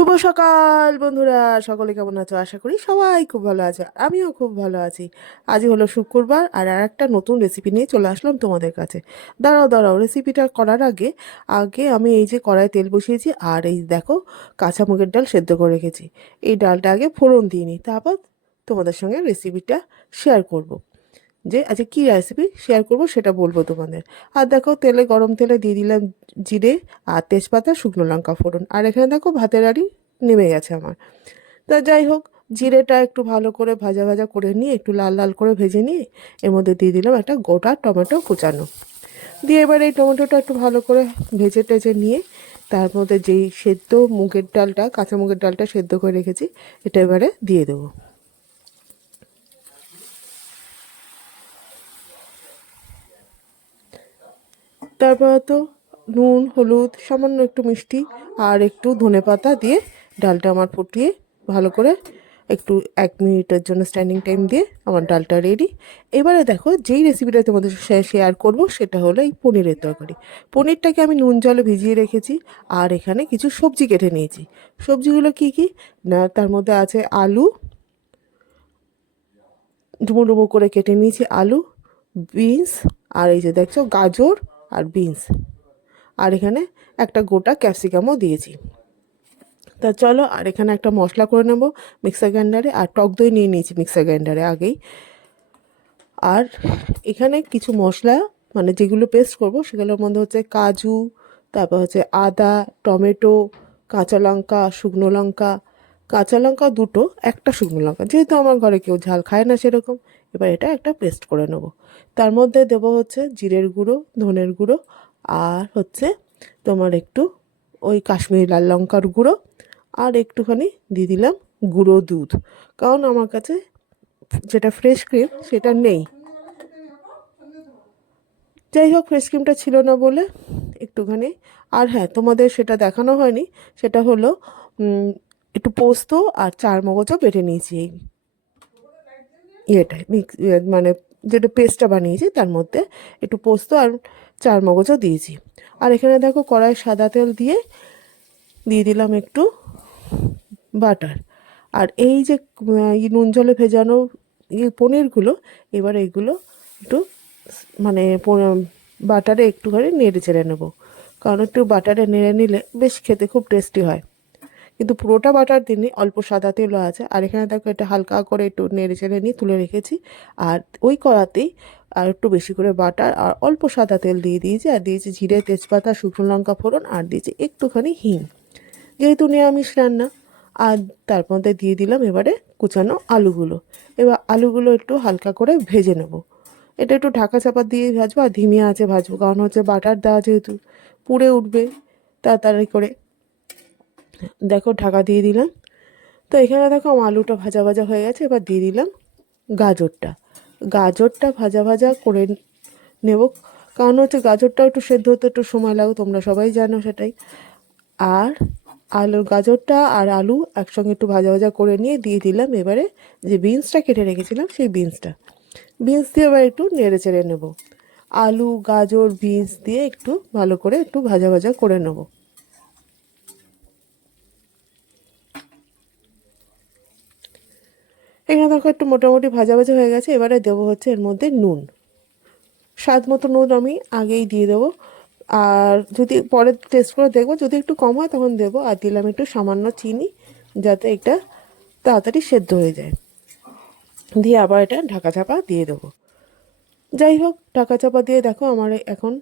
শুভ সকাল বন্ধুরা, সকলে কেমন আছো? আশা করি সবাই খুব ভালো আছে, আমিও খুব ভালো আছি। আজই হলো শুক্রবার, আর একটা নতুন রেসিপি নিয়ে চলে আসলাম তোমাদের কাছে। দাঁড়াও দাঁড়াও, রেসিপিটা করার আগে আগে আমি এই যে কড়ায় তেল বসিয়েছি, আর এই দেখো কাঁচা মুগের ডাল সেদ্ধ করে রেখেছি। এই ডালটা আগে ফোড়ন দিয়ে নিই, তারপর তোমাদের সঙ্গে রেসিপিটা শেয়ার করব। যে আচ্ছা কী রেসিপি শেয়ার করব সেটা বলবো তোমাদের। আর দেখো গরম তেলে দিয়ে দিলাম জিরে আর তেজপাতা, শুকনো লঙ্কা ফোড়ন। আর এখানে দেখো ভাতের হাঁড়ি নেমে গেছে আমার। তা যাই হোক, জিরেটা একটু ভালো করে ভাজা ভাজা করে নিয়ে একটু লাল লাল করে ভেজে নিয়ে এর মধ্যে দিয়ে দিলাম একটা গোটা টমেটো কুচানো। দিয়ে এবার এই টমেটোটা একটু ভালো করে ভেজে টেজে নিয়ে তার মধ্যে যেই সেদ্ধ মুগের ডালটা, কাঁচা মুগের ডালটা সেদ্ধ করে রেখেছি, এটা এবারে দিয়ে দেবো। তারপর তো নুন, হলুদ, সামান্য একটু মিষ্টি আর একটু ধনেপাতা দিয়ে ডালটা আমার ফুটিয়ে ভালো করে একটু 1 মিনিটের জন্য স্ট্যান্ডিং টাইম দিয়ে আমার ডালটা রেডি। এবারে দেখো যেই রেসিপিটা তোমাদের শেয়ার করব সেটা হলো এই পনিরের তরকারি। পনিরটাকে আমি নুন জলে ভিজিয়ে রেখেছি, আর এখানে কিছু সবজি কেটে নিয়েছি। সবজিগুলো কি কি না, তার মধ্যে আছে আলু, ডুমো ডুমো করে কেটে নিয়েছি আলু, বিনস, আর এই যে দেখছো গাজর আর বিনস, আর এখানে একটা গোটা ক্যাপসিকামও দিয়েছি। তা চলো, আর এখানে একটা মশলা করে নেব মিক্সার গ্রাইন্ডারে। আর টক দই নিয়ে নিয়েছি মিক্সার গ্রাইন্ডারে আগেই। আর এখানে কিছু মশলা মানে যেগুলো পেস্ট করব সেগুলোর মধ্যে হচ্ছে কাজু, তারপর হচ্ছে আদা, টমেটো, কাঁচা লঙ্কা, শুকনো লঙ্কা। কাঁচা লঙ্কা দুটো, একটা শুকনো লঙ্কা, যেহেতু আমার ঘরে কেউ ঝাল খায় না সেরকম। এবার এটা একটা পেস্ট করে নেব। তার মধ্যে দেব হচ্ছে জিরের গুঁড়ো, ধনের গুঁড়ো, আর হচ্ছে তোমার একটু ওই কাশ্মীরি লাল লঙ্কার গুঁড়ো, আর একটুখানি দিয়ে দিলাম গুঁড়ো দুধ। কারণ আমার কাছে যেটা ফ্রেশ ক্রিম সেটা নেই। যাই হোক, ফ্রেশ ক্রিমটা ছিল না বলে একটুখানি। আর হ্যাঁ, তোমাদের সেটা দেখানো হয়নি, সেটা হলো একটু পোস্ত আর চার মগজও বেটে নিয়েছি এই ইয়েটায় মানে যেটা পেস্টটা বানিয়েছি তার মধ্যে একটু পোস্ত আর চার মগজও দিয়েছি। আর এখানে দেখো কড়াই সাদা তেল দিয়ে দিয়ে দিলাম একটু বাটার। আর এই যে নুন জলে ভেজানো পনিরগুলো, এবার এইগুলো একটু মানে বাটারে একটুখানি নেড়ে চেড়ে নেবো। কারণ একটু বাটারে নেড়ে নিলে বেশ খেতে খুব টেস্টি হয়। কিন্তু পুরোটা বাটার দিনই, অল্প সাদা তেলও আছে। আর এখানে দেখো এটা হালকা করে একটু নেড়ে চেড়ে নিয়ে তুলে রেখেছি। আর ওই কড়াতেই আর একটু বেশি করে বাটার আর অল্প সাদা তেল দিয়ে দিয়েছি, আর দিয়েছি জিরে, তেজপাতা, শুকনো লঙ্কা ফোড়ন, আর দিয়েছি একটুখানি হিং, যেহেতু নিরামিষ রান্না। আর তার মধ্যে দিয়ে দিলাম এবারে কুচানো আলুগুলো। এবার আলুগুলো একটু হালকা করে ভেজে নেব। এটা একটু ঢাকা চাপা দিয়ে ভাজবো, আর ধিমে আঁচে ভাজবো, কারণ হচ্ছে বাটার দেওয়া যেহেতু পুড়ে উঠবে তাড়াতাড়ি করে। দেখো ঢাকা দিয়ে দিলাম। তো এখানে দেখো আমার আলুটা ভাজা ভাজা হয়ে গেছে। এবার দিয়ে দিলাম গাজরটা। গাজরটা ভাজা ভাজা করে নেব, কারণ হচ্ছে গাজরটা একটু সেদ্ধ হতে একটু সময় লাগে, তোমরা সবাই জানো সেটাই। আর গাজরটা আর আলু একসঙ্গে একটু ভাজা ভাজা করে নিয়ে দিয়ে দিলাম এবারে যে বিনসটা কেটে রেখেছিলাম সেই বিনসটা। বিনস দিয়ে এবার একটু নেড়ে চেড়ে নেব। আলু, গাজর, বিনস দিয়ে একটু ভালো করে একটু ভাজা ভাজা করে নেব। এখানে দেখো একটু মোটামুটি ভাজা ভাজা হয়ে গেছে। এবারে দেবো হচ্ছে এর মধ্যে নুন, স্বাদ মতো নুন আমি আগেই দিয়ে দেবো। আর যদি পরে টেস্ট করে দেখবো, যদি একটু কম হয় তখন দেবো। আর দিলাম একটু সামান্য চিনি, যাতে এটা তাড়াতাড়ি সেদ্ধ হয়ে যায়। দিয়ে আবার এটা ঢাকা চাপা দিয়ে দেবো। যাই হোক, ঢাকা চাপা দিয়ে দেখো আমার এখন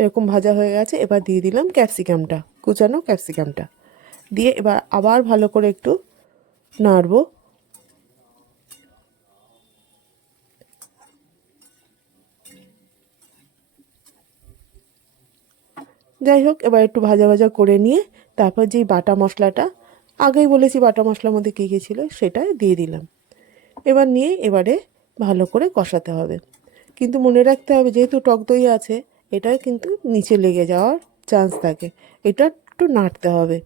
এরকম ভাজা হয়ে গেছে। এবার দিয়ে দিলাম ক্যাপসিকামটা, কুচানো ক্যাপসিকামটা দিয়ে এবার আবার ভালো করে একটু নাড়বো। যাই হোক, এবার একটু ভাজা ভাজা করে নিয়ে তারপর যেই বাটা মশলাটা, আগেই বলেছি বাটা মশলার মধ্যে কী কী ছিল, সেটা দিয়ে দিলাম। এবার নিয়ে এবারে ভালো করে কষাতে হবে। কিন্তু মনে রাখতে হবে যেহেতু টক দই আছে, এটা কিন্তু নিচে লেগে যাওয়ার চান্স থাকে, এটা একটু নাড়তে হবে।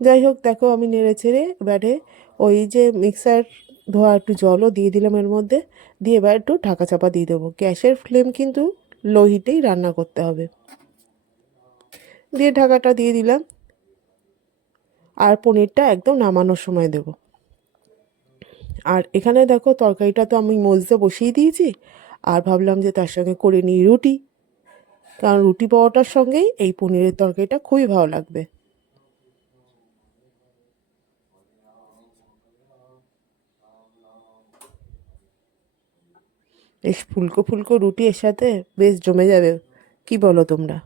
যাই হোক, দেখো আমি নেড়ে ছেড়ে এবারে ওই যে মিক্সার ধোয়া একটু জলও দিয়ে দিলাম এর মধ্যে। দিয়ে এবার একটু ঢাকা চাপা দিয়ে দেবো। গ্যাসের ফ্লেম কিন্তু লো হিটেই রান্না করতে হবে। দিয়ে ঢাকাটা দিয়ে দিলাম, আর পনিরটা একদম নামানোর সময় দেব। আর এখানে দেখো তরকারিটা তো আমি মজতে বসিয়ে দিয়েছি, আর ভাবলাম যে তার সঙ্গে করে নিই রুটি, কারণ রুটি পরোটার সঙ্গেই এই পনিরের তরকারিটা খুবই ভালো লাগবে। বেশ ফুলকো ফুলকো রুটি এর সাথে বেশ জমে যাবে, কি বলো তোমরা?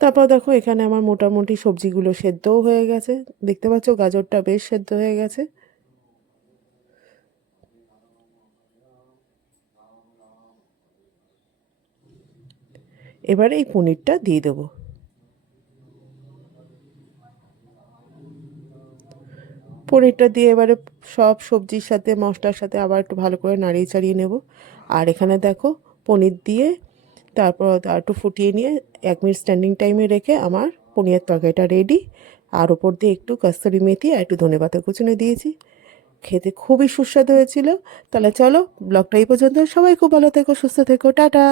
তারপর দেখো এখানে আমার মোটামুটি সবজিগুলো সেদ্ধও হয়ে গেছে, দেখতে পাচ্ছ গাজরটা বেশ সেদ্ধ হয়ে গেছে। এবারে এই পনিরটা দিয়ে দেবো। পনিরটা দিয়ে এবারে সব সবজির সাথে মশলার সাথে আবার একটু ভালো করে নাড়িয়ে চাড়িয়ে নেব। আর এখানে দেখো পনির দিয়ে তারপর আর একটু ফুটিয়ে নিয়ে 1 মিনিট স্ট্যান্ডিং টাইমে রেখে আমার পনিরের তরকারিটা রেডি। আর ওপর দিয়ে একটু কস্তুরি মেথি আর একটু ধনেপাতা কুচুনে দিয়েছি। খেতে খুবই সুস্বাদু হয়েছিল। তাহলে চলো, ব্লগটা এই পর্যন্ত। সবাই খুব ভালো থেকো, সুস্থ থেকো, টাটা।